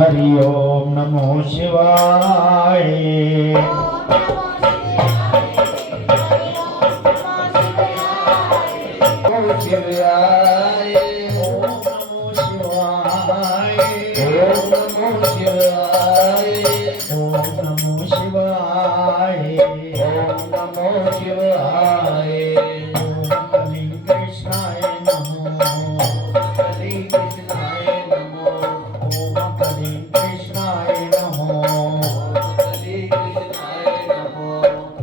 हरि ओम नमो शिवाय। शिवाय ओम नमो शिवाय। ओम नमो शिवाय। ओम नमो शिवाय। ओम नमो शिवाय। ओम कली कृष्णाय नमो। कली कृष्णाय नमो। ओम कली कृष्णाय नमो। कली कृष्णाय नमो।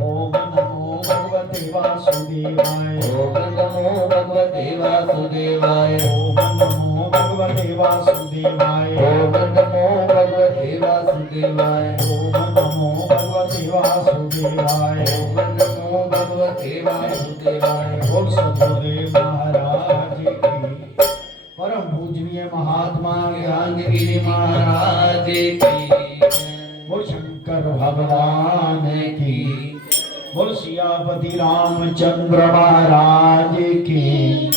ओम नमो भगवते वासुदेवाय। ओम नमो भगवते वासुदेवाय। ओम नमो भगवते वासुदेवाय। ओम नमो भगवते वासुदेवाय। ओम नमो भगवते वासुदेवाय। ओम नमो भगवते वासुदेवाय। बोल सतगुरुदेव महाराज की। परम पूजनीय महात्मा ज्ञानगिरि महाराज की। बोल शंकर भगवान की। बोल सियापति रामचंद्र महाराज की।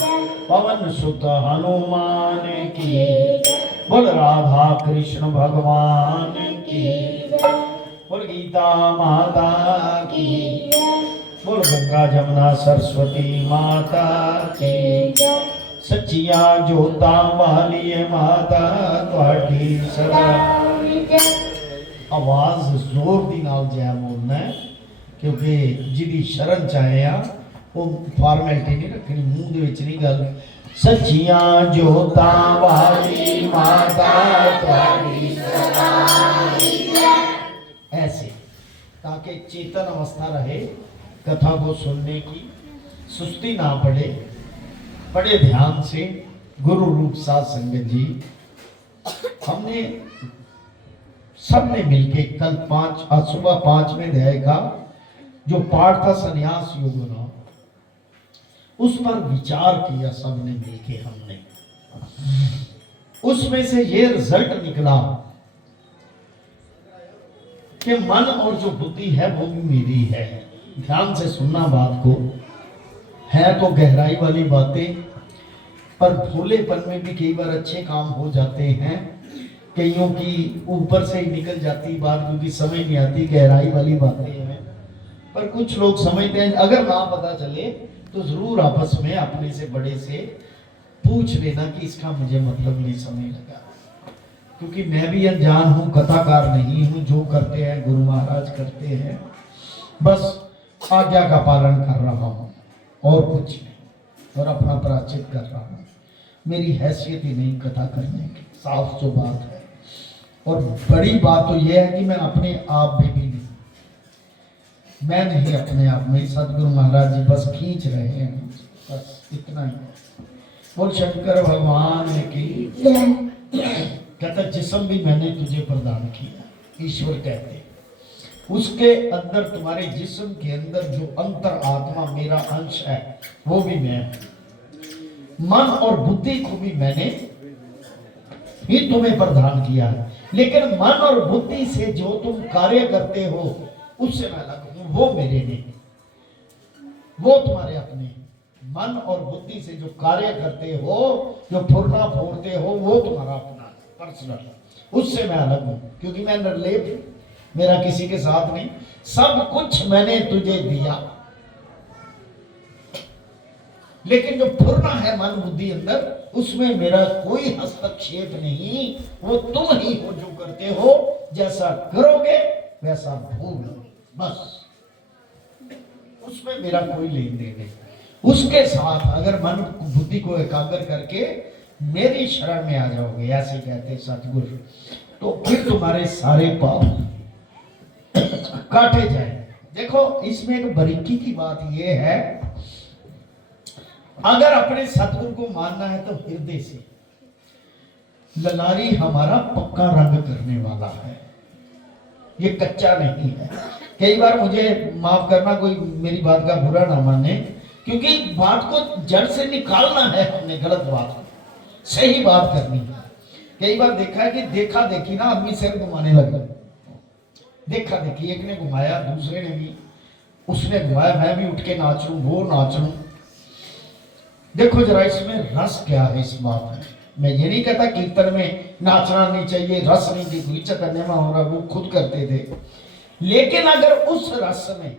पवन सुत हनुमान की। बोल राधा कृष्ण भगवान की। बोल गीता माता की। बोल गंगा जमुना सरस्वती माता की। सच्चिया जोता वाली माता ਤੁਹਾਡੀ सदा। आवाज जोर दी नाल जय बोलना है, क्योंकि जिहदी शरण चाहे आ वो फॉर्मेलिटी नहीं रखनी, मुंह दे विच नहीं गल। सच्चिया जोता वाली माता ਤੁਹਾਡੀ सदा। ऐसे ताकि चेतन अवस्था रहे, कथा को सुनने की सुस्ती ना पड़े। बड़े ध्यान से गुरु रूप साध संगत जी, हमने सबने मिलके कल सुबह 5वें अध्याय का जो पाठ था संन्यास योग ना, उस पर विचार किया सबने मिलके। हमने उसमें से ये रिजल्ट निकला कि मन और जो बुद्धि है वो भी मेरी है। ध्यान से सुनना बात को, है तो गहराई वाली बातें, पर भोलेपन में भी कई बार अच्छे काम हो जाते हैं। कईयों की ऊपर से ही निकल जाती बात, क्योंकि समझ नहीं आती गहराई वाली बातें हैं। पर कुछ लोग समझते हैं, अगर ना पता चले तो जरूर आपस में अपने से बड़े से पूछ लेना कि इसका मुझे मतलब नहीं समझ लगा, क्योंकि मैं भी अनजान हूँ, कथाकार नहीं हूँ। जो करते हैं गुरु महाराज करते हैं, बस आज्ञा का पालन कर रहा हूँ और कुछ नहीं, और अपना प्रायश्चित कर रहा हूँ। मेरी हैसियत ही नहीं कथा करने की, साफ जो बात है। और बड़ी बात तो यह है कि मैं अपने आप में भी नहीं, मैं नहीं अपने आप में। सतगुरु महाराज जी बस खींच रहे हैं, बस इतना ही। बोल शंकर भगवान की। कहता जिस्म भी मैंने तुझे प्रदान किया, ईश्वर कहते हैं। उसके अंदर, तुम्हारे जिस्म के अंदर जो अंतर आत्मा मेरा अंश है वो भी मैं हूं। मन और बुद्धि को भी मैंने ही तुम्हें प्रदान किया है, लेकिन मन और बुद्धि से जो तुम कार्य करते हो उससे मैं अलग हूं, वो मेरे नहीं, वो तुम्हारे अपने। मन और बुद्धि से जो कार्य करते हो, जो फुरना फोड़ते हो, वो तुम्हारा अपना पर्सनल, उससे मैं अलग हूं, क्योंकि मैं निर्लेप, मेरा किसी के साथ नहीं। सब कुछ मैंने तुझे दिया, लेकिन जो फुरना है मन बुद्धि अंदर, उसमें मेरा कोई हस्तक्षेप नहीं। वो तुम ही हो जो करते हो, जैसा करोगे वैसा भोगोगे, बस। उसमें मेरा कोई लेन देन नहीं। उसके साथ अगर मन बुद्धि को एकाग्र करके मेरी शरण में आ जाओगे, ऐसे कहते सतगुरु, तो फिर तुम्हारे सारे पाप काटे जाए। देखो इसमें एक बारीकी की बात यह है, अगर अपने सतगुरु को मानना है तो हृदय से, ललारी हमारा पक्का रंग करने वाला है, ये कच्चा नहीं है। कई बार मुझे माफ करना, कोई मेरी बात का बुरा ना माने, क्योंकि बात को जड़ से निकालना है हमने, गलत बात को सही बात करनी है। कई बार देखा है कि देखा देखी ना आदमी सिर घुमाने लगा, देखा देखी, एक ने घुमाया, दूसरे ने भी, उसने घुमाया, मैं भी उठ के नाच लूं, वो नाच लूं। देखो जरा इसमें रस क्या है इस बात में। मैं ये नहीं कहता कीर्तन में नाचना नहीं चाहिए, रस नहीं थी, चैतन्य में हो रहा, वो खुद करते थे, लेकिन अगर उस रस में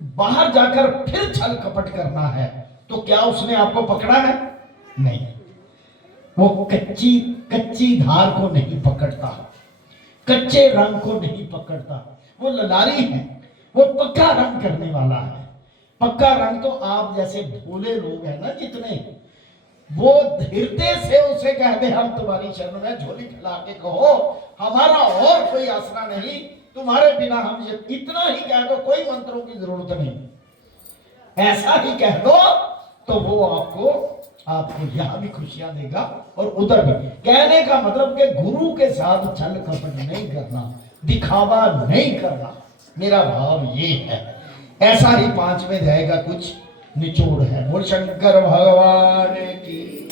बाहर जाकर फिर छल कपट करना है तो क्या उसने आपको पकड़ा है? नहीं, वो कच्ची कच्ची धार को नहीं पकड़ता, कच्चे रंग को नहीं पकड़ता, वो ललारी है, वो पक्का रंग करने वाला है। पक्का रंग तो आप जैसे भोले लोग हैं ना जितने, वो हृदय से उसे कह दे हम तुम्हारी शरण में, झोली फैला के कहो हमारा और कोई आसरा नहीं, तुम्हारे बिना हम, ये इतना ही कह दो, कोई मंत्रों की जरूरत नहीं, ऐसा ही कह दो, तो वो आपको यहां भी खुशियां देगा और उधर भी। कहने का मतलब कि गुरु के साथ छल कपट नहीं करना, दिखावा नहीं करना, मेरा भाव ये है। ऐसा ही 5वें अध्याय का कुछ निचोड़ है। बोल शंकर भगवान की,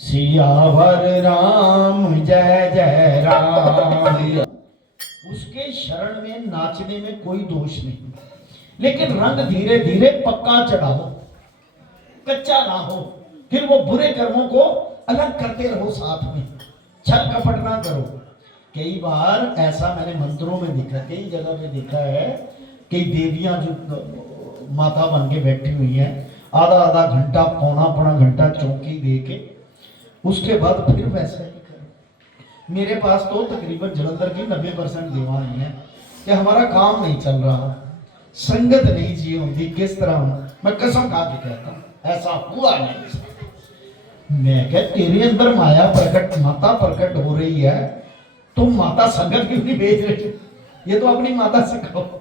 सियावर राम जय जय राम। उसके शरण में नाचने में कोई दोष नहीं, लेकिन रंग धीरे धीरे पक्का चढ़ाओ, कच्चा ना हो, फिर वो बुरे कर्मों को अलग करते रहो, साथ में छल कपट ना करो। कई बार ऐसा मैंने मंत्रों में देखा, कई जगह पे देखा है, कई देवियां जो माता बन के बैठी हुई हैं, आधा आधा घंटा, पौना पौना घंटा चौकी दे के, उसके बाद फिर वैसा ही करो। मेरे पास तो तकरीबन जलंधर की 90% देवाएं हैं कि हमारा काम नहीं चल रहा, संगत नहीं जी होती, किस तरह मैं कसम खा के कहता हूं ऐसा हुआ नहीं। मैं कह तेरे अंदर माया प्रकट, माता प्रकट हो रही है, तुम माता संगत क्यों नहीं भेज रही? ये तो अपनी माता से कहो।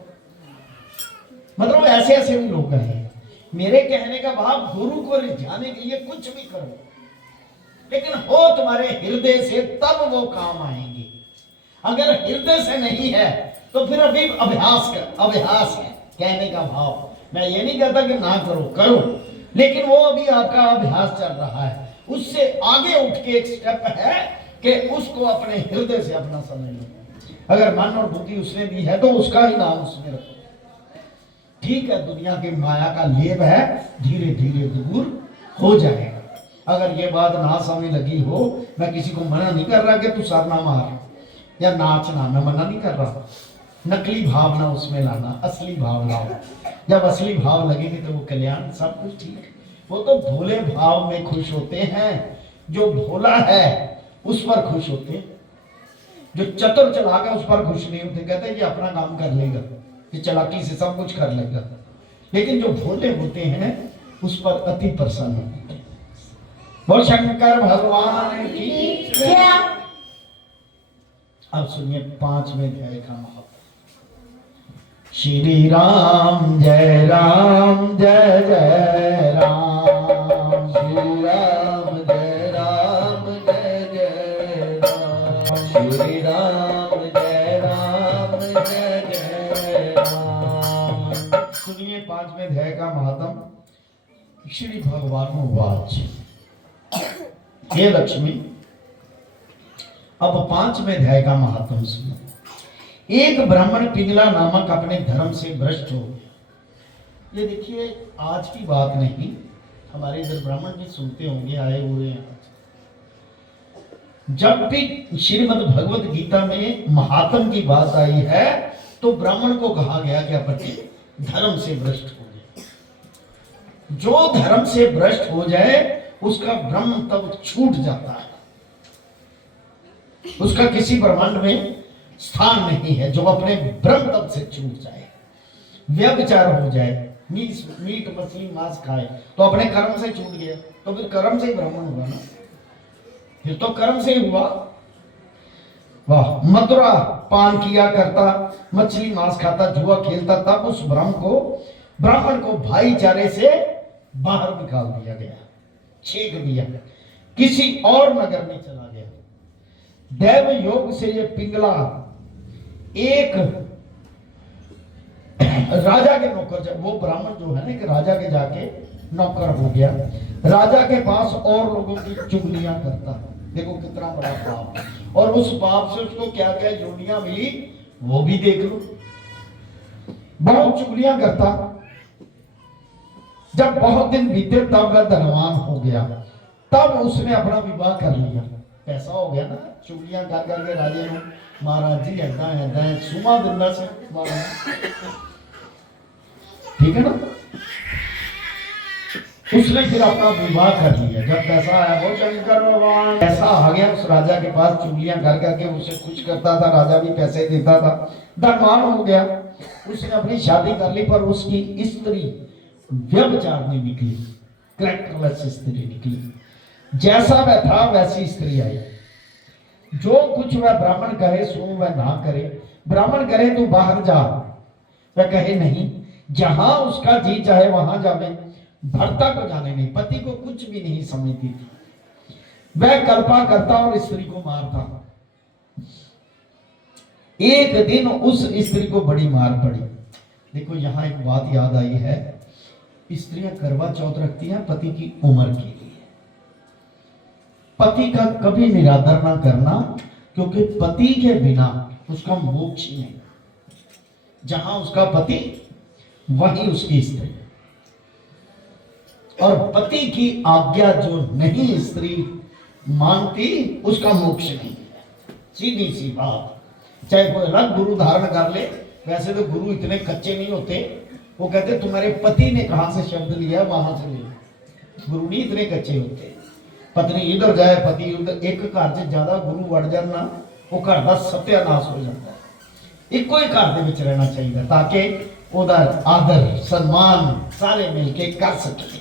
मतलब ऐसे ऐसे भी लोग हैं। मेरे कहने का भाव, गुरु को रिझाने के लिए कुछ भी करो, लेकिन हो तुम्हारे हृदय से, तब वो काम आएंगे। अगर हृदय से नहीं है तो फिर अभी अभ्यास है कहने का भाव। मैं ये नहीं कहता कि ना करो, करो, लेकिन वो अभी आपका अभ्यास चल रहा है, उससे आगे उठ के एक स्टेप है कि उसको अपने हृदय से अपना समझ लो। अगर मन और बुद्धि उसने दी है तो उसका ही नाम उसमें रखो। ठीक है, दुनिया की माया का लेप है, धीरे धीरे दूर हो जाएगा। अगर ये बात ना समझ लगी हो, मैं किसी को मना नहीं कर रहा कि तू सरना मार या नाचना, मैं मना नहीं कर रहा। नकली भावना उसमें लाना, असली भाव लाओ। जब असली भाव लगेंगे तो वो कल्याण, सब कुछ ठीक। वो तो भोले भाव में खुश होते हैं, जो भोला है उस पर खुश होते हैं। जो चतुर चलाक है उस पर खुश नहीं होते, कहते हैं ये अपना काम कर लेगा, ये चालाकी से सब कुछ कर लेगा। लेकिन जो भोले होते हैं उस पर अति प्रसन्न होते हैं। बोल शंकर भगवान की। अब सुनिए 5वें अध्याय का महत्व। श्री राम जय जय राम, श्री राम जय जय राम, श्री राम जय जय राम। सुनिए 5वें अध्याय का महात्म। श्री भगवान वाच, हे लक्ष्मी, अब 5वें अध्याय का महात्म सुनो। एक ब्राह्मण पिंगला नामक अपने धर्म से भ्रष्ट हो। ये देखिए आज की बात नहीं, हमारे इधर ब्राह्मण भी सुनते होंगे, आए हुए हैं। जब भी श्रीमद् भगवत गीता में महात्म की बात आई है तो ब्राह्मण को कहा गया कि अपने धर्म से भ्रष्ट हो जाए। जो धर्म से भ्रष्ट हो जाए उसका ब्रह्म तब छूट जाता है, उसका किसी ब्रह्मांड में स्थान नहीं है। जो अपने ब्रह्म तब से छूट जाए, व्यभिचार हो जाए, मीट मछली मांस खाए तो अपने कर्म से छूट गया, तो फिर कर्म से ही ब्राह्मण हुआ ना, फिर तो कर्म से ही हुआ। वाह, मथुरा पान किया करता, मछली मांस खाता, जुआ खेलता, तब उस ब्राह्मण को भाईचारे से बाहर निकाल दिया गया, छेक दिया। किसी और नगर में चला गया। दैव योग से ये पिंगला एक राजा के नौकर, जब वो ब्राह्मण जो है ना कि राजा के जाके नौकर हो गया, राजा के पास और लोगों की चुगलियां करता। देखो कितना बड़ा पाप। और उस पाप से उसको क्या क्या जोड़ियां मिली वो भी देख लो। बहुत चुगलियां करता। जब बहुत दिन बीते तब वह धनवान हो गया, तब उसने अपना विवाह कर लिया। पैसा हो गया ना, चुगलियां कर करके राजे ने, महाराज जी ऐदा सुमा दिंदा से, ठीक है ना। उसने फिर अपना विवाह कर लिया। जब पैसा आया, वो शंकर भगवान पैसा आ गया उस राजा के पास, चुगलियां कर करके उसे खुश करता था, राजा भी पैसे देता था, धनवान हो गया। उसने अपनी शादी कर ली, पर उसकी स्त्री व्यभिचारिणी निकली, कैरेक्टरलेस स्त्री निकली। जैसा वह था वैसी स्त्री आई। जो कुछ वह ब्राह्मण कहे सो वह ना करे। ब्राह्मण करे तू बाहर जा, वह कहे नहीं। जहां उसका जी चाहे वहां जावे, भर्ता को जाने नहीं, पति को कुछ भी नहीं समझती थी। वह कल्पा करता और स्त्री को मारता। एक दिन उस स्त्री को बड़ी मार पड़ी। देखो यहां एक बात याद आई है, स्त्रियां करवा चौथ रखती हैं पति की उम्र के लिए। पति का कभी निरादर ना करना, क्योंकि पति के बिना उसका मोक्ष नहीं। जहां उसका पति वहीं उसकी स्त्री, और पति की आज्ञा जो नहीं स्त्री मानती उसका मोक्ष नहीं है। सीधी सी बात। चाहे कोई अलग गुरु धारण कर ले, वैसे तो गुरु इतने कच्चे नहीं होते। वो कहते तुम्हारे पति ने कहां से शब्द लिया वहां से ले। गुरु नहीं इतने कच्चे होते। पत्नी इधर जाए पति उधर, एक घर से ज्यादा गुरु वड़ जाना वो घर का सत्यानाश हो जाता है। इको ही घर के विच रहना चाहिए ताकि ओदा आदर सम्मान सारे मिलके कर सके।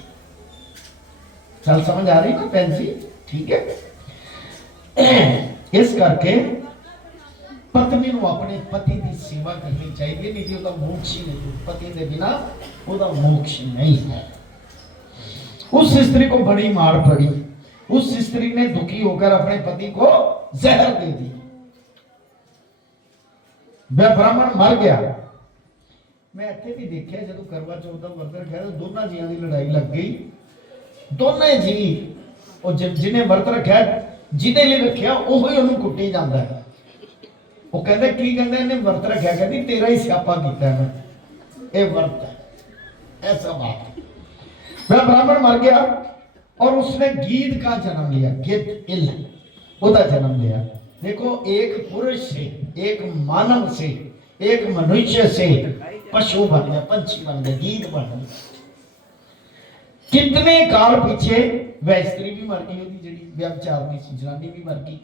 चल समझ आ रही ना भैन जी? ठीक है। इस करके पत्नी को अपने पति की सेवा करनी चाहिए, नहीं तो मोक्ष ही नहीं। पति के बिना उसका मोक्ष नहीं है। उस स्त्री को बड़ी मार पड़ी। उस स्त्री ने दुखी होकर अपने पति को जहर दे दी। वह ब्राह्मण मर गया। मैं इतने भी देखा जो करवा चौथ का व्रत रखा तो दोनों जियां की लड़ाई लग गई। दोनों जी और जिन्हें व्रत रखा, जिदे लिए रखा उही उन्होंने कुटी जाता है। वो कहते की कहते इन्हें व्रत रखा, कहती तेरा ही स्यापा किया मैं, ये व्रत है। ऐसा बात। वह ब्राह्मण मर गया और उसने गीध का जन्म लिया। गिद्ध इल उसका जन्म लिया। देखो एक पुरुष से, एक मानव से, एक मनुष्य से पशु बन गया, पंछी बन गया, गीध बन गया। कितने काल पीछे वह स्त्री भी मर गई, जी व्यभिचारिणी सी जनानी भी मर गई।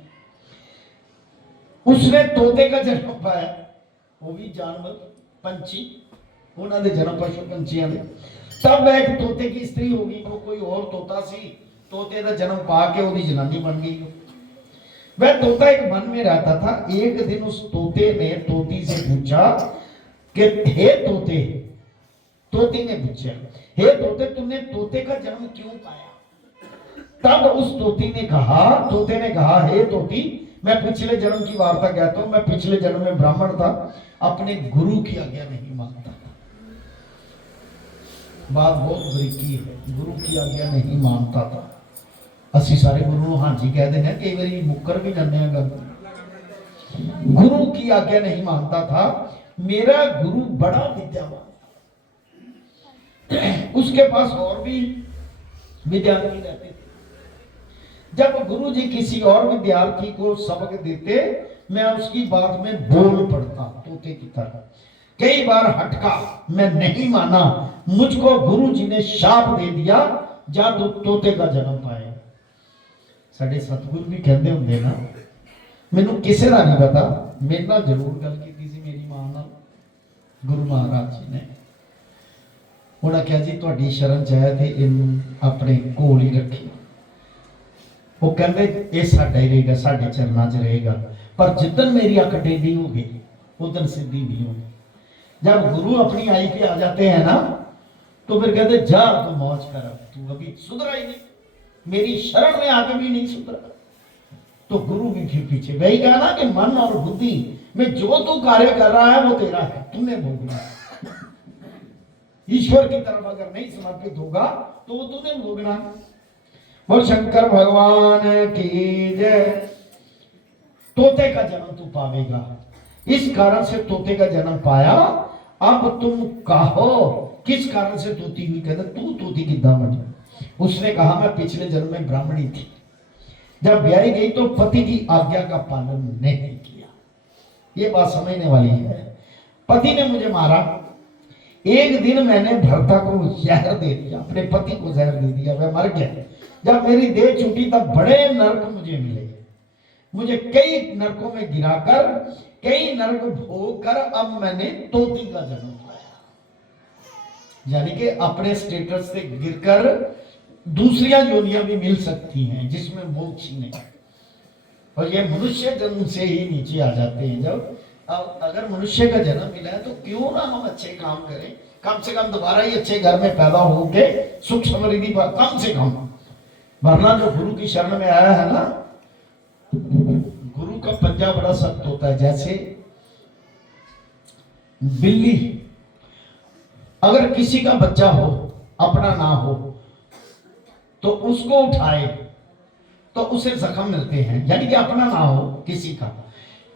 उसने तोते का जन्म पाया, वो भी जानवर पंछी, उन्होंने जन्म पशु पंछियों ने। तब वह एक तोते की स्त्री होगी, वो कोई और तोता सी, तोते का जन्म पाके वो जनानी बन गई। वह तोता एक वन में रहता था। एक दिन उस तोते ने तोती से पूछा कि हे तोते, तोती ने पूछा हे तोते तुमने तोते का जन्म क्यों पाया? तब उस तोते ने कहा हे तोती, मैं पिछले जन्म की वार्ता कहता हूं। मैं पिछले जन्म में ब्राह्मण था, अपने गुरु की आज्ञा नहीं मानता था। बात बहुत बरीकी है, गुरु की आज्ञा नहीं मानता था। असि सारे गुरु हाँ जी कह देना, कई बार मुक्कर भी जाने हैं गल। गुरु की आज्ञा नहीं मानता था। मेरा गुरु बड़ा विद्यावान, उसके पास और भी विद्यार्थी रहते थे। जब गुरु जी किसी और विद्यार्थी को सबक देते, मैं उसकी बात में बोल पड़ता तोते की तरह। कई बार हटका, मैं नहीं माना, मुझको गुरु जी ने शाप दे दिया, जा तू तोते का जन्म पाए। साडे सतगुरु भी कहते होंगे ना, मैनू किसी का नहीं पता, मेरे नाल जरूर गल की सी मेरी मां नाल, गुरु महाराज जी ने। उन्हें कहा जी तुहाडी शरण च है ते इनू अपने कोल ही रखी। वो कहते ये साडा ही रहेगा, साडे चरणों च रहेगा, पर जिदन मेरी अख टेढ़ी हो गई उदन सीधी नहीं होगी। जब गुरु अपनी आई पे आ जाते हैं ना, तो फिर कहते जा तू मौज कर, तू अभी सुधरा ही नहीं, मेरी शरण में आके भी नहीं सुधरा। तो गुरु भी फिर पीछे वही कहा ना कि मन और बुद्धि में जो तू कार्य कर रहा है वो तेरा है, तूने भोगना। ईश्वर की तरफ अगर नहीं समर्पित होगा तो वो तूने भोगना। बोल शंकर भगवान की जय। तोते का जन्म तू पावेगा, इस कारण से तोते का जन्म पाया। अब तुम कहो किस कारण से तोती हुई? कहते तू तोती की दामन। उसने कहा मैं पिछले जन्म में ब्राह्मणी थी, जब ब्याही गई तो पति की आज्ञा का पालन नहीं किया। ये बात समझने वाली है। पति ने मुझे मारा, एक दिन मैंने भर्ता को जहर दे दिया, अपने पति को जहर दे दिया, वह मर गया। जब मेरी देह छूटी तब बड़े नरक मुझे मिले, मुझे कई नरकों में गिराकर कई नरक भोग कर अब मैंने तोती का जन्म पाया। यानी कि अपने स्टेटस से गिरकर दूसरियां योनियां भी मिल सकती हैं जिसमें मोक्ष नहीं, और ये मनुष्य जन्म से ही नीचे आ जाते हैं। जब अगर मनुष्य का जन्म मिला है तो क्यों ना हम अच्छे काम करें, कम से कम दोबारा ही अच्छे घर में पैदा होके सुख समृद्धि पर कम से कम। वरना जो गुरु की शरण में आया है ना, गुरु का पंजा बड़ा सख्त होता है। जैसे बिल्ली, अगर किसी का बच्चा हो अपना ना हो तो उसको उठाए तो उसे जख्म मिलते हैं, यानी कि अपना ना हो किसी का,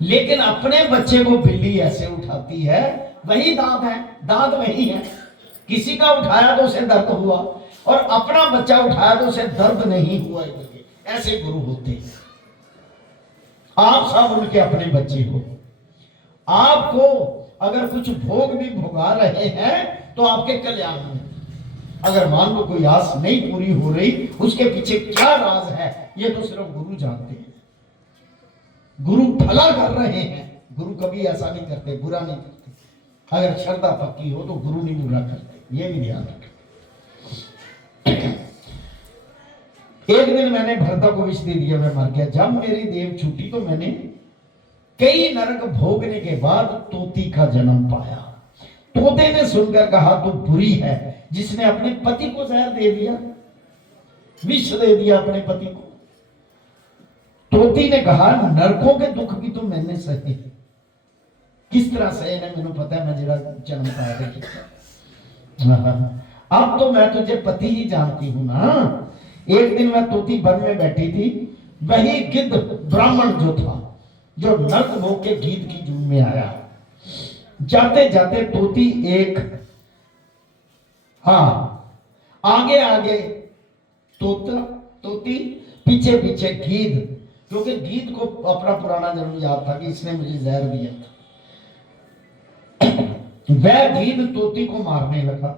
लेकिन अपने बच्चे को बिल्ली ऐसे उठाती है, वही दांत है, दांत वही है। किसी का उठाया तो उसे दर्द हुआ और अपना बच्चा उठाया तो उसे दर्द नहीं हुआ। ऐसे गुरु होते हैं। आप सब उनके अपने बच्चे हो। आपको अगर कुछ भोग भी भोगा रहे हैं तो आपके कल्याण में। अगर मान लो कोई आस नहीं पूरी हो रही, उसके पीछे क्या राज है ये तो सिर्फ गुरु जानते हैं। गुरु भला कर रहे हैं, गुरु कभी ऐसा नहीं करते, बुरा नहीं करते। अगर श्रद्धा पक्की हो तो गुरु नहीं बुरा करते, ये भी ध्यान रखें। एक दिन मैंने भरता को विष दे दिया, मैं मर गया। जब मेरी देह छूटी तो मैंने कई नरक भोगने के बाद तोती का जन्म पाया। तोते ने सुनकर कहा तू बुरी है जिसने अपने पति को जहर दे दिया, विष दे दिया अपने पति को। तोती ने कहा नरकों के दुख भी तो मैंने सहे। किस तरह सहे ने मैंने पता है, मैं जरा जन्म पाया था। अब तो मैं तुझे पति ही जानती हूं ना। एक दिन मैं तोती वन में बैठी थी, वही गिद्ध ब्राह्मण जो था, जो नर्क भोग के गीत की जून में आया। जाते जाते तोती एक, आगे आगे तोती पीछे पीछे गीध, क्योंकि गीध को अपना पुराना जन्म याद था कि इसने मुझे जहर दिया था। वह गीध तोती को मारने लगा।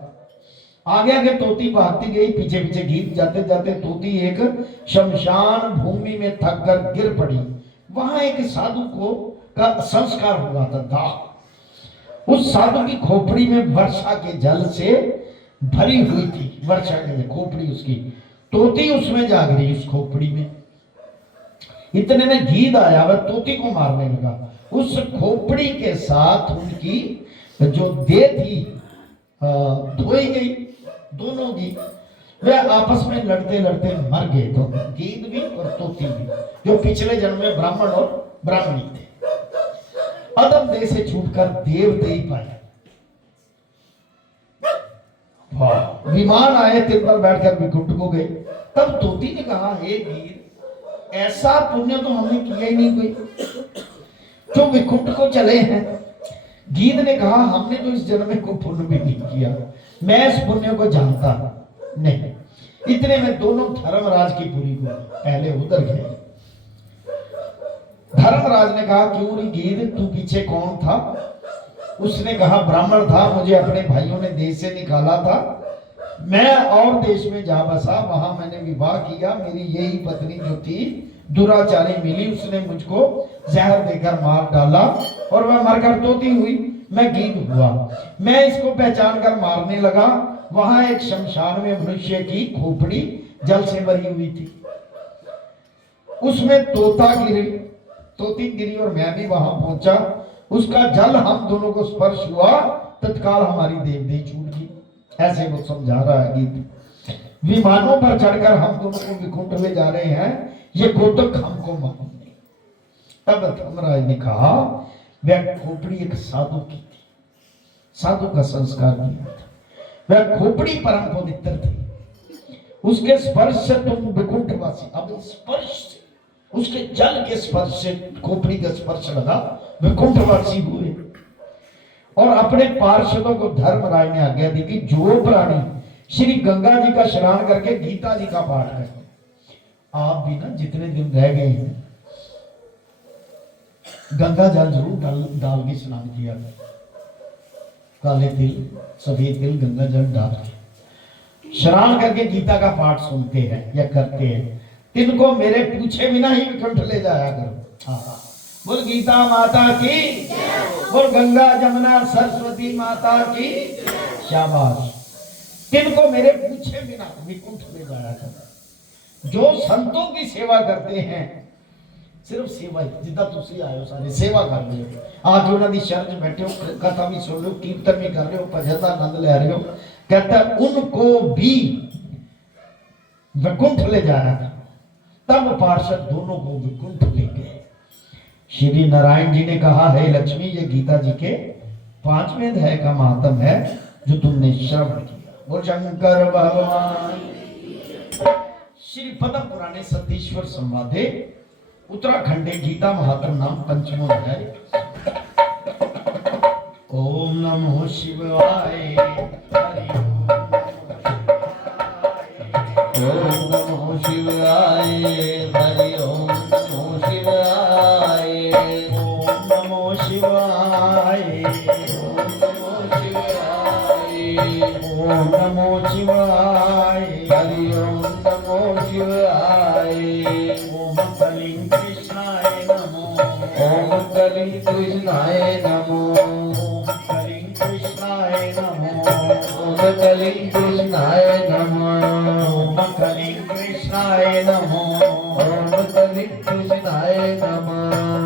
आगे आगे तोती भागती गई, पीछे पीछे गीत। जाते जाते तोती एक शमशान भूमि में थक कर गिर पड़ी। वहां एक साधु को का संस्कार हुआ था, दाह। उस साधु की खोपड़ी में वर्षा के जल से भरी हुई थी, वर्षा के खोपड़ी उसकी। तोती उसमें जाग रही, उस खोपड़ी में। इतने में गीध आया, वह तोती को मारने लगा। उस खोपड़ी के साथ उनकी जो देह थी धोई गई, दोनों गीत। वे आपस में लड़ते लड़ते मर गए, तो गीध भी और तोती भी, जो पिछले जन्म में ब्राह्मण और ब्राह्मणी थे। अदम देह से छूटकर देवते ही पाए। विमान आए, तिल पर बैठकर विकुंठ को गए। तब तोती ने कहा हे गीध, ऐसा पुण्य तो हमने किया ही नहीं कोई, जो विकुंठ को चले हैं। गीध ने कहा हमने तो इस जन्म में कोई पुण्य भी नहीं किया, मैं इस पुण्य को जानता नहीं। इतने में दोनों धर्मराज की पुरी को पहले उतर गए। धर्मराज ने कहा क्यों रे गीध, तू पीछे कौन था? उसने कहा ब्राह्मण था, मुझे अपने भाइयों ने देश से निकाला था, मैं और देश में जा बसा, वहां मैंने विवाह किया। मेरी यही पत्नी जो थी दुराचारी मिली, उसने मुझको जहर देकर मार डाला और वह मरकर तोती हुई, मैं गीध हुआ। मैं इसको पहचान कर मारने लगा। वहां एक शमशान में मनुष्य की खोपड़ी जल से भरी हुई थी, उसमें तोती गिरी और मैं भी वहां पहुंचा। उसका जल हम दोनों को स्पर्श हुआ, तत्काल हमारी देवदेह छूट गई। ऐसे वो समझा रहा है गीत। विमानों पर चढ़कर हम दोनों को विकुंठ ले जा रहे हैं, ये गोतक हमको मालूम नहीं। तब धर्मराज ने कहा वह खोपड़ी एक साधु की थी, साधु का संस्कार किया था, वह खोपड़ी परम पवित्र थी, उसके स्पर्श से तुम विकुंठवासी, अब स्पर्श से, उसके जल के स्पर्श से खोपड़ी का स्पर्श लगा, विकुंठवासी हुए। और अपने पार्षदों को धर्मराज ने आज्ञा दी कि जो प्राणी श्री गंगा जी का स्नान करके गीता जी का पाठ करें, आप भी ना जितने दिन रह गए हैं गंगा जल जरूर डाल के स्नान किया करें, काले तिल सफेद तिल गंगा जल डाल के स्नान करके गीता का पाठ सुनते हैं या करते हैं, तिनको मेरे पूछे बिना ही विकुंठ ले जाया करो। हाँ, बोल गीता माता की, बोल गंगा जमुना सरस्वती माता की, शाबाश। तिनको मेरे पूछे बिना विकुंठ ले जाया करो। जो संतों की सेवा करते हैं, सिर्फ सेवा, जिदा तुसी आए हो सारे सेवा कर रहे हो, आज उन्होंने शरण च बैठे हो, कथा भी सुन रहे हो, कीर्तन भी कर रहे हो, भजन का आनंद ले रहे हो, कहता है उनको भी विकुंठ ले जाया था। तब पार्षद दोनों को विकुंठ ले गए। श्री नारायण जी ने कहा है लक्ष्मी, ये गीता जी के 5वें अध्याय का महात्म है जो तुमने श्रवण किया। वो शंकर भगवान। श्री पद्म पुराणे सतीश्वर संवादे उत्तराखंडे गीता महात्म नाम 5वां अध्याय। ओम नमो शिवाय, हरि ओम नमो शिवाय, हरि ओम नमो शिवाय, ओम नमो शिवाय, ओम नमो शिवाय, ओम नमो शिवाय, हरि ओम नमो शिवाय, ओम कलिं कृष्णाय नमो, ओम कलिं कृष्णाय नमो, ओम कलिं कृष्णाय नमो, ओम कलिं कृष्णाय नमो, ओम कलिं कृष्णाय नमो, ओम कलिं कृष्णाय नमो,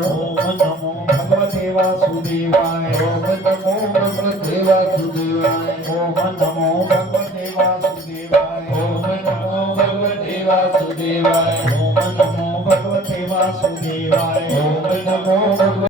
ओम नमो भगवते वासुदेवाय, ओम नमो भगवते वासुदेवाय, ओम नमो भगवते वासुदेवाय, ओम नमो भगवते वासुदेवाय, ओम नमो भगवते वासुदेवाय, ओम नमो